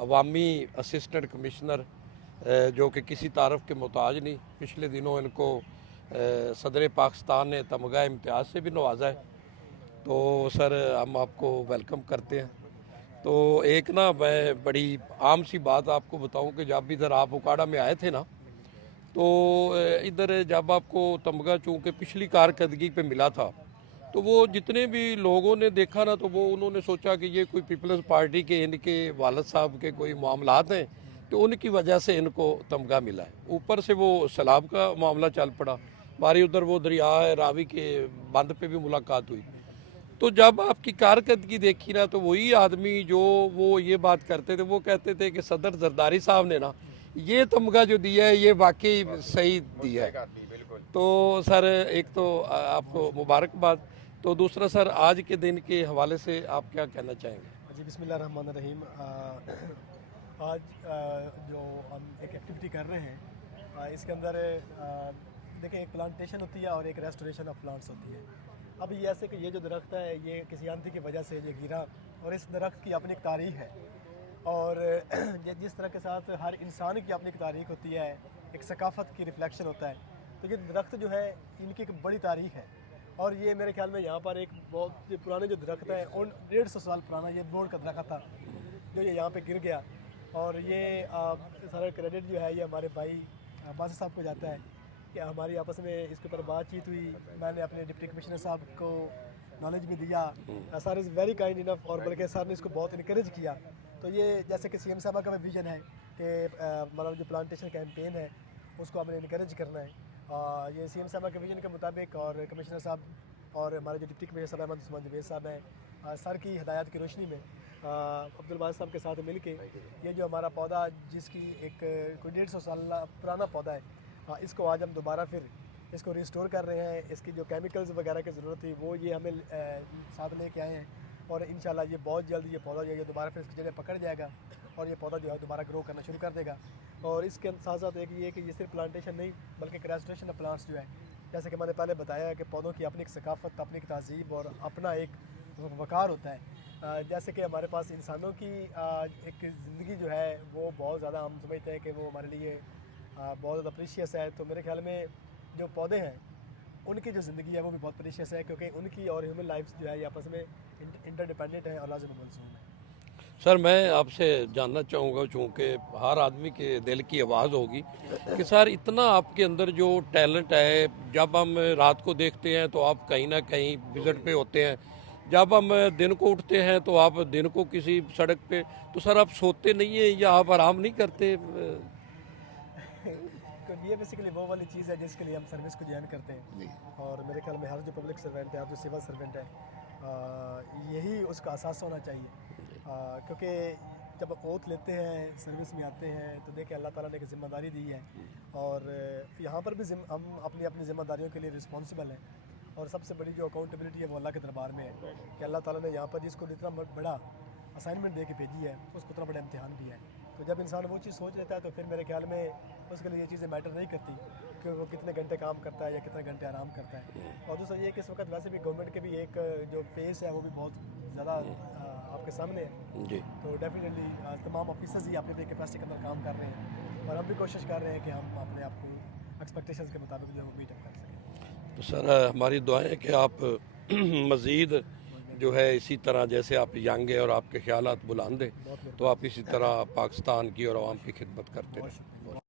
अवामी assistant commissioner जो कि किसी तारफ़ के मोहताज नहीं। पिछले दिनों इनको सदर पाकिस्तान ने तमगा इम्तियाज़ से भी नवाजा है। तो सर हम आपको वेलकम करते हैं। तो एक ना मैं बड़ी आम सी बात आपको बताऊं कि जब इधर आप उकाड़ा में आए थे ना, तो इधर जब आपको तमगा चूँकि पिछली कारकर्दगी पे मिला था, तो वो जितने भी लोगों ने देखा ना, तो वो उन्होंने सोचा कि ये कोई पीपल्स पार्टी के इनके वालद साहब के कोई मामलात हैं, तो उनकी वजह से इनको तमगा मिला है। ऊपर से वो सैलाब का मामला चल पड़ा, हमारी उधर वो दरिया है रावी के बंद पे भी मुलाकात हुई। तो जब आपकी कारकर्दगी देखी ना, तो वही आदमी जो वो ये बात करते थे, वो कहते थे कि सदर जरदारी साहब ने ना ये तमगा जो दिया है ये वाकई सही दिया है। तो सर एक तो आपको मुबारकबाद। तो दूसरा सर आज के दिन के हवाले से आप क्या कहना चाहेंगे? जी बिस्मिल्लाहिर्रहमानिर्रहीम। आज जो हम एक एक्टिविटी कर रहे हैं, इसके अंदर देखें, एक प्लांटेशन होती है और एक रेस्टोरेशन ऑफ प्लांट्स होती है। अब ये ऐसे कि ये जो दरख्त है ये किसी आंधी की वजह से ये गिरा, और इस दरख्त की अपनी एक तारीख है, और जिस तरह के साथ हर इंसान की अपनी एक तारीख होती है, एक सकाफ़त की रिफ्लेक्शन होता है। तो ये दरख्त जो है इनकी एक बड़ी तारीख है, और ये मेरे ख्याल में यहाँ पर एक बहुत पुराने जो दरख्त है, उन 150 साल पुराना ये बोड़ का दरख्त था जो ये यहाँ पे गिर गया। और ये सारा क्रेडिट जो है ये हमारे भाई बासी साहब को जाता है कि हमारी आपस में इसके ऊपर बातचीत हुई। मैंने अपने डिप्टी कमिश्नर साहब को नॉलेज भी दिया, sir is very kind enough, और बल्कि सर ने इसको बहुत इनक्रेज किया। तो ये जैसे कि सीएम साहब का भी विजन है कि मतलब जो प्लांटेशन कैंपेन है उसको हमने इनक्रेज करना है। ये सीएम साहब के विजन के मुताबिक, और कमिश्नर साहब और हमारे जो डिप्टी कमिश्नर साहब अहमद उस्मान जवेद साहब हैं, सर की हिदायत की रोशनी में अब्दुल बाज़ साहब के साथ मिल के ये जो हमारा पौधा जिसकी एक कोई 150 साल पुराना पौधा है, इसको आज हम दोबारा फिर इसको रिस्टोर कर रहे हैं। इसकी जो केमिकल्स वगैरह की ज़रूरत थी वो ये हमें साथ लेके आए हैं, और इंशाल्लाह ये बहुत जल्द ये पौधा जो है दोबारा फिर इसकी जगह पकड़ जाएगा, और ये पौधा जो है दोबारा ग्रो करना शुरू कर देगा। और इसके साथ साथ एक ये कि ये सिर्फ प्लांटेशन नहीं बल्कि रेस्टोरेशन ऑफ प्लांट्स जो है, जैसे कि मैंने पहले बताया है कि पौधों की अपनी एक सकाफ़त, अपनी एक तहज़ीब और अपना एक वक़ार होता है। जैसे कि हमारे पास इंसानों की एक ज़िंदगी जो है वो बहुत ज़्यादा हम समझते हैं कि वो हमारे लिए बहुत ज़्यादा प्रीशियस है। तो मेरे ख्याल में जो पौधे हैं उनकी जो ज़िंदगी है वो भी बहुत प्रीशियस है, क्योंकि उनकी और ह्यूमन लाइफ जो है ये आपस में इंटरडिपेंडेंट है और लाज़िम मलज़ूम है। सर मैं आपसे जानना चाहूँगा, चूँकि हर आदमी के दिल की आवाज़ होगी कि सर इतना आपके अंदर जो टैलेंट है, जब हम रात को देखते हैं तो आप कहीं ना कहीं विज़िट पे होते हैं, जब हम दिन को उठते हैं तो आप दिन को किसी सड़क पे, तो सर आप सोते नहीं हैं या आप आराम नहीं करते? तो ये बेसिकली वो वाली चीज़ है जिसके लिए हम सर्विस को ज्वाइन करते हैं, और मेरे ख्याल में हर जो पब्लिक सर्वेंट है, हर जो सिविल सर्वेंट है, यही उसका एहसास होना चाहिए। क्योंकि जब ओथ लेते हैं, सर्विस में आते हैं, तो देखिए अल्लाह ताला ने एक ज़िम्मेदारी दी है, और यहाँ पर भी हम अपनी अपनी ज़िम्मेदारियों के लिए रिस्पॉन्सिबल हैं। और सबसे बड़ी जो अकाउंटेबिलिटी है वो अल्लाह के दरबार में है कि अल्लाह ताला ने यहाँ पर जिसको इतना बड़ा असाइनमेंट दे के भेजी है उसको उतना बड़ा इम्तिहान भी है। तो जब इंसान वो चीज़ सोच लेता है तो फिर मेरे ख्याल में उसके लिए ये चीज़ें मैटर नहीं करती कि वो कितने घंटे काम करता है या कितने घंटे आराम करता है। और दूसरा ये कि इस वक्त वैसे भी गवर्नमेंट के भी एक जो पेस है वो भी बहुत ज़्यादा आपके सामने है जी। तो डेफिनेटली तमाम ऑफिसर्स ही अपनी कैपेसिटी के अंदर काम कर रहे हैं, और हम भी कोशिश कर रहे हैं कि हम अपने आप को एक्सपेक्टेशंस के मुताबिक जो है मीट अप कर सकें। तो सर हमारी दुआएं हैं कि आप मज़ीद जो है इसी तरह, जैसे आप यंग है और आपके ख्यालात बुलंद हैं, तो आप इसी तरह पाकिस्तान की और आवाम की खिदमत करते रहें।